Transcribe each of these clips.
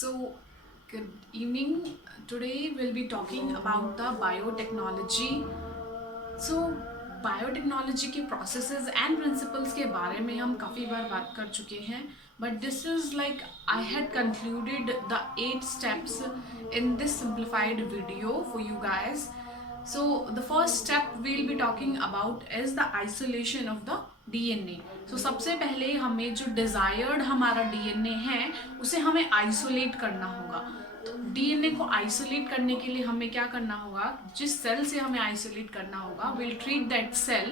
So, good evening. Today we'll be talking about the biotechnology. So, biotechnology के processes and principles के बारे में हम काफ़ी बार बात कर चुके हैं, but this is like I had concluded the 8 steps in this simplified video for you guys. So the first step we'll be talking about is the isolation of the DNA. So सबसे पहले हमें जो desired हमारा DNA है उसे हमें isolate करना होगा. तो DNA को isolate करने के लिए हमें क्या करना होगा, जिस सेल से हमें isolate करना होगा, we'll treat that cell.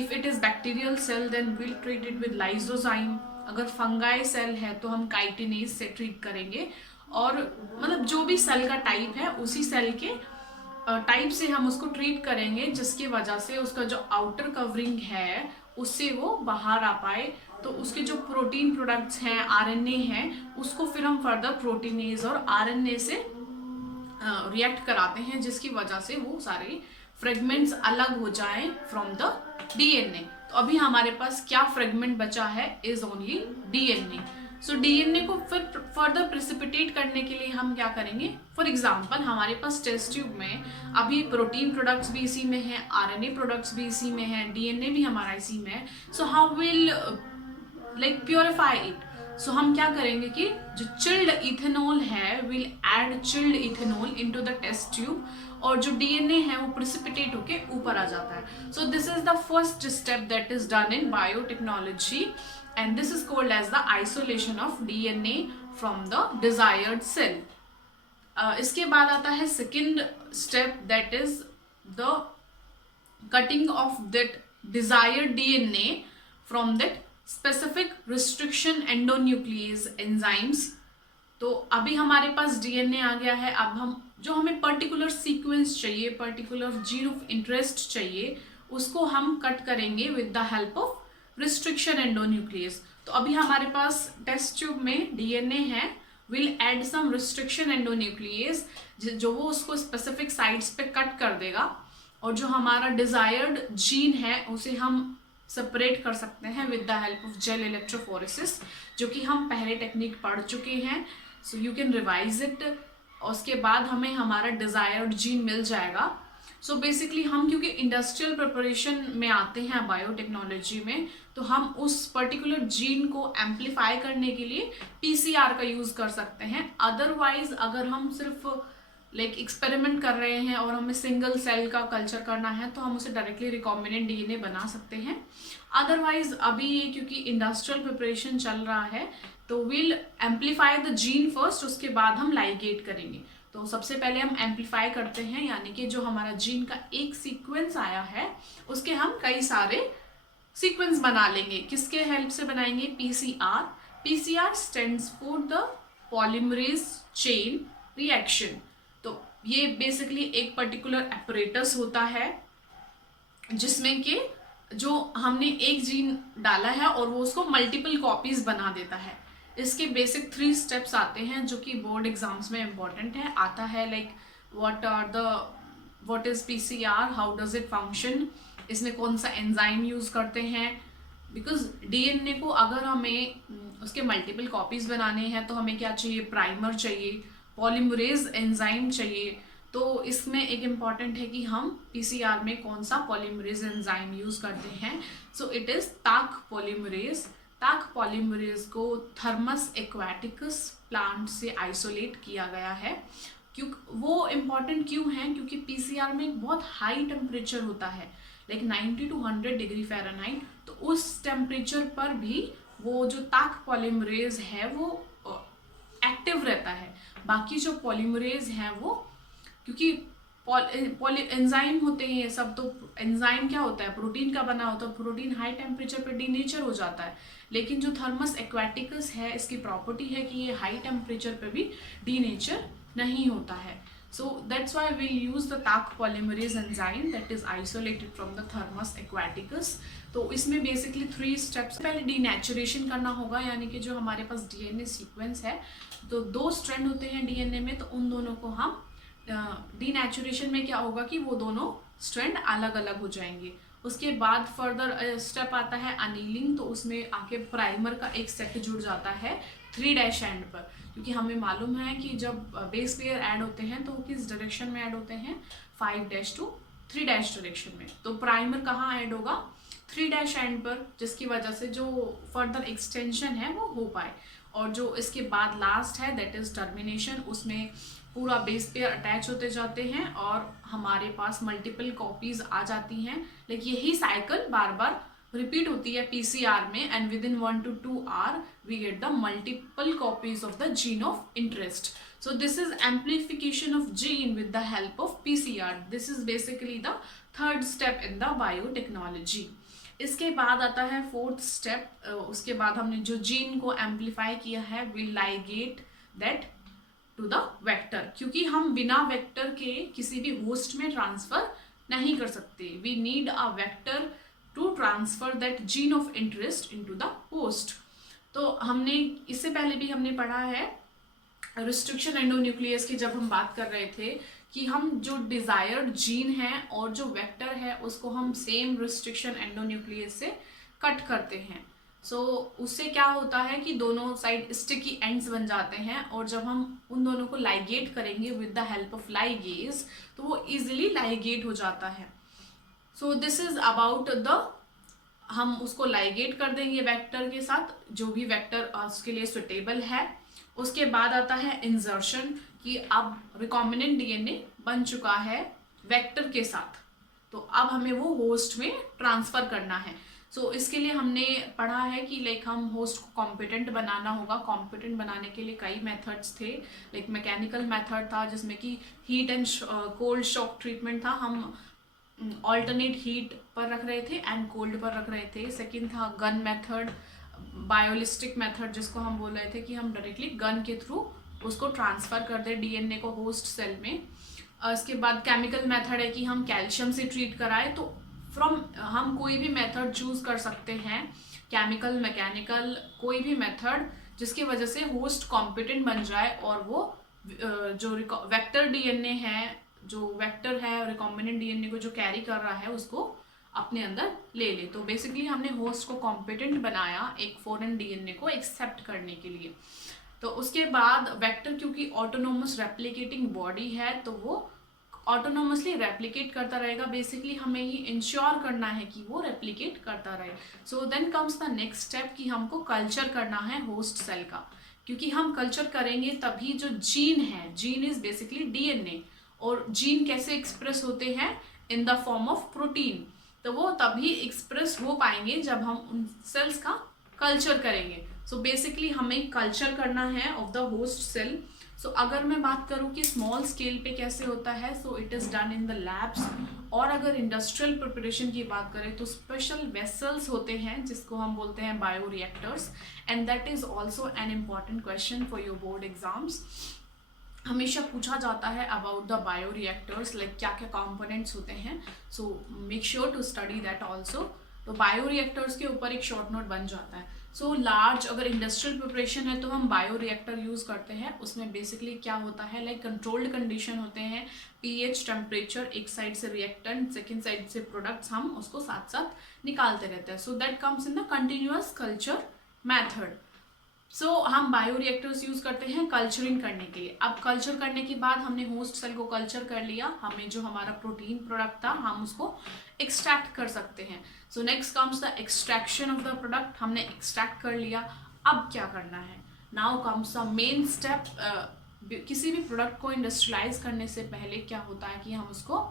If it is bacterial cell then we'll treat it with lysozyme. अगर फंगाई सेल है तो हम काइटिनेज से ट्रीट करेंगे, और मतलब जो भी सेल का टाइप है उसी सेल के टाइप से हम उसको ट्रीट करेंगे, जिसकी वजह से उसका जो आउटर कवरिंग है उससे वो बाहर आ पाए. तो उसके जो प्रोटीन प्रोडक्ट्स हैं, आरएनए हैं, उसको फिर हम फर्दर प्रोटीनेज और आरएनए से रिएक्ट कराते हैं, जिसकी वजह से वो सारे फ्रेगमेंट्स अलग हो जाएं फ्रॉम द डीएनए. तो अभी हमारे पास क्या फ्रेगमेंट बचा है, is only DNA. So DNA को फिर फर्दर प्रिसिपिटेट करने के लिए हम क्या करेंगे, फॉर एग्जांपल हमारे पास टेस्ट ट्यूब में अभी प्रोटीन प्रोडक्ट्स भी इसी में है, आरएनए प्रोडक्ट्स भी इसी में है, डीएनए भी हमारा इसी में है. So how will like purify it. So हम क्या करेंगे कि जो चिल्ड इथेनॉल है, will add chilled ethanol into the test tube, और जो डीएनए है वो प्रिसिपिटेट होके ऊपर आ जाता है. So this is the first step that is done in biotechnology, and this is called as the isolation of DNA from the desired cell. इसके बाद आता है second step, that is the cutting of that desired DNA from that specific restriction endonuclease enzymes. तो अभी हमारे पास DNA आ गया है. अब हम जो हमें पर्टिकुलर सीक्वेंस चाहिए, पर्टिकुलर जीन ऑफ इंटरेस्ट चाहिए, उसको हम कट करेंगे with the help of restriction endonuclease. तो अभी हमारे पास टेस्ट ट्यूब में डीएनए है, will add some restriction endonuclease, जो वो उसको स्पेसिफिक साइट्स पे कट कर देगा, और जो हमारा डिजायर्ड जीन है उसे हम सेपरेट कर सकते हैं with the help of gel electrophoresis, जो कि हम पहले टेक्निक पढ़ चुके हैं. So you can revise it. उसके बाद हमें हमारा डिजायर्ड जीन मिल जाएगा. सो बेसिकली हम क्योंकि इंडस्ट्रियल प्रिपरेशन में आते हैं बायोटेक्नोलॉजी में, तो हम उस पर्टिकुलर जीन को एम्पलीफाई करने के लिए पीसीआर का यूज कर सकते हैं. अदरवाइज अगर हम सिर्फ लाइक एक्सपेरिमेंट कर रहे हैं और हमें सिंगल सेल का कल्चर करना है, तो हम उसे डायरेक्टली रिकॉम्बिनेंट डीएनए बना सकते हैं. अदरवाइज अभी क्योंकि इंडस्ट्रियल प्रिपरेशन चल रहा है, तो will amplify the gene first, उसके बाद हम लाइगेट करेंगे. तो सबसे पहले हम एम्पलीफाई करते हैं, यानी कि जो हमारा जीन का एक सीक्वेंस आया है उसके हम कई सारे सीक्वेंस बना लेंगे. किसके हेल्प से बनाएंगे, PCR. PCR stands for the polymerase chain reaction. तो ये बेसिकली एक पर्टिकुलर एपरेटस होता है जिसमें कि जो हमने एक जीन डाला है और वो उसको मल्टीपल कॉपीज बना देता है. इसके बेसिक 3 स्टेप्स आते हैं जो कि बोर्ड एग्जाम्स में इम्पॉर्टेंट है. आता है like what is PCR, how does it function, इसमें कौन सा एंजाइम यूज करते हैं. बिकॉज डीएनए को अगर हमें उसके मल्टीपल कॉपीज बनाने हैं तो हमें क्या चाहिए, प्राइमर चाहिए, पॉलीमरेज एंजाइम चाहिए. तो इसमें एक इम्पॉर्टेंट है कि हम पीसीआर में कौन सा पॉलीमरेज एंजाइम यूज करते हैं. सो इट इज ताक पॉलीमरेज. ताक पॉलीमरेज को थर्मस एक्वाटिकस प्लांट से आइसोलेट किया गया है. क्योंकि वो इम्पॉर्टेंट क्यों है, क्योंकि पीसीआर में एक बहुत हाई टेम्परेचर होता है, लाइक 90 to 100 डिग्री फ़ारेनहाइट. तो उस टेम्परेचर पर भी वो जो ताक पॉलीमरेज है वो एक्टिव रहता है. बाकी जो पॉलीमरेज हैं वो, क्योंकि एंजाइम होते हैं ये सब, तो एंजाइम क्या होता है, प्रोटीन का बना होता है. प्रोटीन हाई टेम्परेचर पे डीनेचर हो जाता है, लेकिन जो थर्मस एक्वाटिकस है इसकी प्रॉपर्टी है कि ये हाई टेम्परेचर पे भी डीनेचर नहीं होता है. So that's why we use the Taq polymerase enzyme that is isolated from the Thermus aquaticus. तो इसमें बेसिकली 3 स्टेप्स. पहले डीनेचुरेशन करना होगा, यानी कि जो हमारे पास डीएनए सीक्वेंस है, तो 2 स्ट्रैंड होते हैं डीएनए में, तो उन दोनों को हम डीनेचुरेशन में क्या होगा कि वो दोनों स्ट्रैंड अलग अलग हो जाएंगे. उसके बाद फर्दर स्टेप आता है अनीलिंग. तो उसमें आके प्राइमर का एक सेट जुड़ जाता है 3 डैश एंड पर, क्योंकि हमें मालूम है कि जब बेस पेयर ऐड होते हैं तो वो किस डायरेक्शन में ऐड होते हैं, 5 डैश टू 3 डैश डायरेक्शन में। तो प्राइमर कहाँ ऐड होगा, 3 डैश एंड पर, जिसकी वजह से जो फर्दर एक्सटेंशन है वो हो पाए। और जो इसके बाद लास्ट है दैट इज टर्मिनेशन, उसमें पूरा बेस पेयर अटैच होते जाते हैं और हमारे पास मल्टीपल कॉपीज आ जाती हैं। लेकिन यही साइकिल बार बार रिपीट होती है पीसीआर में, and with in 1 to 2 hour we get the multiple copies of the gene of interest. So this is amplification of gene with the help of PCR. This is basically the third step in the biotechnology. इसके बाद आता है fourth step. उसके बाद हमने जो gene को amplify किया है will ligate that to the vector, क्योंकि हम बिना वेक्टर के किसी भी होस्ट में ट्रांसफर नहीं कर सकते। We need a vector to transfer that gene of interest into the host. तो हमने इससे पहले भी हमने पढ़ा है रिस्ट्रिक्शन एंडोन्यूक्लियस की, जब हम बात कर रहे थे कि हम जो डिजायर्ड जीन है और जो वेक्टर है उसको हम सेम रिस्ट्रिक्शन एंडोन्यूक्लियस से कट करते हैं। सो उससे क्या होता है कि दोनों साइड स्टिकी एंड्स बन जाते हैं, और जब हम उन दोनों को लाइगेट करेंगे with the help of ligase तो वो इजिली लाइगेट हो जाता है। So this is about the, हम उसको लाइगेट कर देंगे वेक्टर के साथ, जो भी वेक्टर उसके लिए सुटेबल है। उसके बाद आता है इंसर्शन, कि अब रिकॉम्बिनेंट डीएनए बन चुका है वेक्टर के साथ, तो अब हमें वो होस्ट में ट्रांसफर करना है। सो इसके लिए हमने पढ़ा है कि लाइक हम होस्ट को कॉम्पिटेंट बनाना होगा। कॉम्पिटेंट बनाने के लिए कई मेथड्स थे, लाइक मैकेनिकल मेथड था जिसमें कि heat and cold shock treatment था, हम ऑल्टरनेट हीट पर रख रहे थे एंड कोल्ड पर रख रहे थे। सेकेंड था गन मेथड, बायोलिस्टिक मेथड जिसको हम बोल रहे थे कि हम डायरेक्टली गन के थ्रू उसको ट्रांसफ़र कर दे डीएनए को होस्ट सेल में। इसके बाद केमिकल मेथड है कि हम कैल्शियम से ट्रीट कराए। तो फ्रॉम हम कोई भी मेथड चूज कर सकते हैं, केमिकल, मैकेनिकल, कोई भी मेथड जिसकी वजह से होस्ट कॉम्पिटेंट बन जाए और वो जो वेक्टर डीएनए है, जो वेक्टर है रिकॉम्बिनेंट डीएनए को जो कैरी कर रहा है उसको अपने अंदर ले ले। तो बेसिकली हमने होस्ट को कॉम्पिटेंट बनाया एक फॉरेन डीएनए को एक्सेप्ट करने के लिए। तो उसके बाद वेक्टर क्योंकि ऑटोनोमस रेप्लिकेटिंग बॉडी है तो वो ऑटोनोमसली रेप्लिकेट करता रहेगा। बेसिकली हमें ये इंश्योर करना है कि वो रेप्लिकेट करता रहे। So then comes the next step कि हमको कल्चर करना है होस्ट सेल का, क्योंकि हम कल्चर करेंगे तभी जो जीन है, जीन इज बेसिकली डीएनए, और जीन कैसे एक्सप्रेस होते हैं in the form of protein, तो वो तभी एक्सप्रेस हो पाएंगे जब हम उन सेल्स का कल्चर करेंगे। सो बेसिकली हमें कल्चर करना है ऑफ द होस्ट सेल। सो अगर मैं बात करूँ कि स्मॉल स्केल पे कैसे होता है, so it is done in the labs. और अगर इंडस्ट्रियल प्रिपरेशन की बात करें तो स्पेशल वेसल्स होते हैं जिसको हम बोलते हैं bioreactors, and that is also an important question for your board exams. हमेशा पूछा जाता है about the bioreactors, like क्या क्या कंपोनेंट्स होते हैं। So make sure to study that also. तो बायो रिएक्टर्स के ऊपर एक शॉर्ट नोट बन जाता है। सो लार्ज अगर इंडस्ट्रियल प्रिपरेशन है तो हम बायो रिएक्टर यूज़ करते हैं। उसमें बेसिकली क्या होता है, लाइक कंट्रोल्ड कंडीशन होते हैं, पीएच, टेम्परेचर, एक साइड से रिएक्टेंट, सेकेंड साइड से प्रोडक्ट्स, हम उसको साथ साथ निकालते रहते हैं। So that comes in the continuous culture method. So हम बायो रिएक्टर्स यूज़ करते हैं कल्चरिंग करने के लिए। अब कल्चर करने के बाद हमने होस्ट सेल को कल्चर कर लिया, हमें जो हमारा प्रोटीन प्रोडक्ट था हम उसको एक्सट्रैक्ट कर सकते हैं। So next comes the extraction of the product. हमने एक्सट्रैक्ट कर लिया, अब क्या करना है, now comes the main step. किसी भी प्रोडक्ट को इंडस्ट्रियलाइज करने से पहले क्या होता है कि हम उसको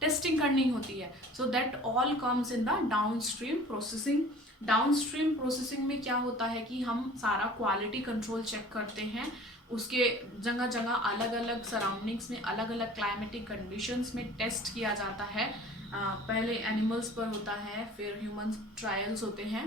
टेस्टिंग करनी होती है। So that all comes in the downstream processing. Downstream processing में क्या होता है कि हम सारा क्वालिटी कंट्रोल चेक करते हैं, उसके जगह जगह अलग अलग सराउंडिंग्स में, अलग अलग क्लाइमेटिक कंडीशंस में टेस्ट किया जाता है। पहले एनिमल्स पर होता है, फिर ह्यूमन ट्रायल्स होते हैं।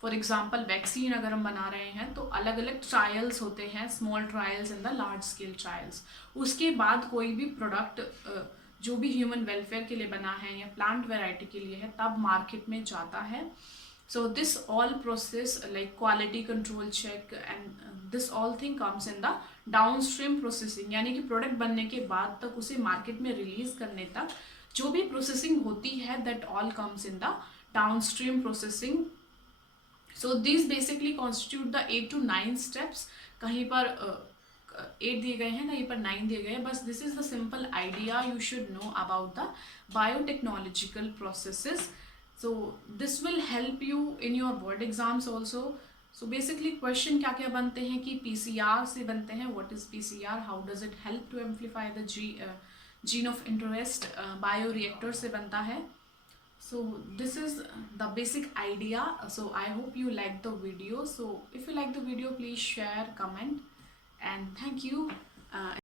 फॉर एग्जांपल वैक्सीन अगर हम बना रहे हैं तो अलग अलग ट्रायल्स होते हैं, small trials and the large scale trials. उसके बाद कोई भी प्रोडक्ट जो भी ह्यूमन वेलफेयर के लिए बना है या प्लांट वेराइटी के लिए है तब मार्केट में जाता है। So this all process like quality control check and this all thing comes in the downstream processing, यानी कि प्रोडक्ट बनने के बाद तक उसे मार्केट में रिलीज करने तक जो भी प्रोसेसिंग होती है that all comes in the downstream processing so this basically constitute the 8 to 9 steps. कहीं पर 8 दिए गए हैं, कहीं पर 9 दिए गए हैं. बस this is the simple idea you should know about the biotechnological processes. So this will help you in your board exams also. So basically question क्या क्या बनते हैं कि पीसीआर से बनते हैं. What is PCR, how does it help to amplify the gene of interest. Bioreactor से बनता है. So this is the basic idea. So I hope you like the video. So if you like the video, please share, comment, and thank you.